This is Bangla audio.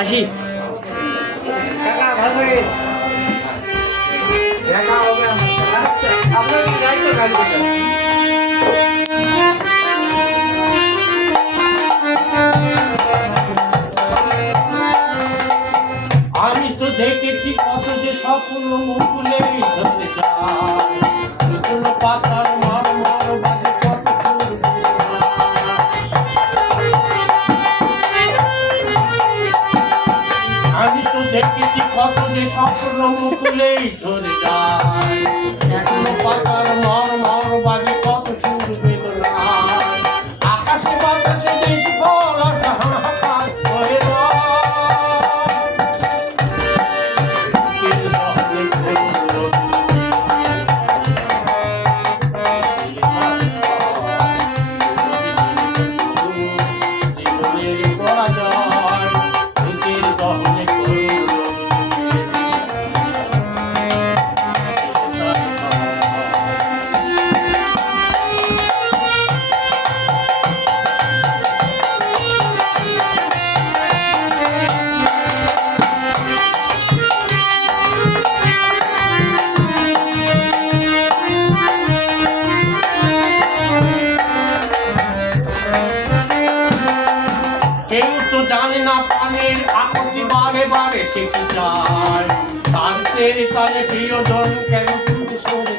আসি কাকা ভালো থাকে দেখা হবে আচ্ছা আপনার কি যাই তো গাড়ি করে আমি তো দেখেছি কত যে স্বপ্ন মুকুলে ধরে যায় নতুন পাতার মার মার বাজে কত আমি তো দেখেছি কত যে স্বপ্ন মুকুলেই ধরে যায় নতুন পাতার মার মার বাজে কত সুর বেদনায় আকাশে বাতাসে দেশ ফল আর হাহাকার হয়ে রয় কেউ তো জানে না পানের আকতি বারে বারে থেকে যায় তার তেরে তালে প্রিয়জন কেন তুমি সরে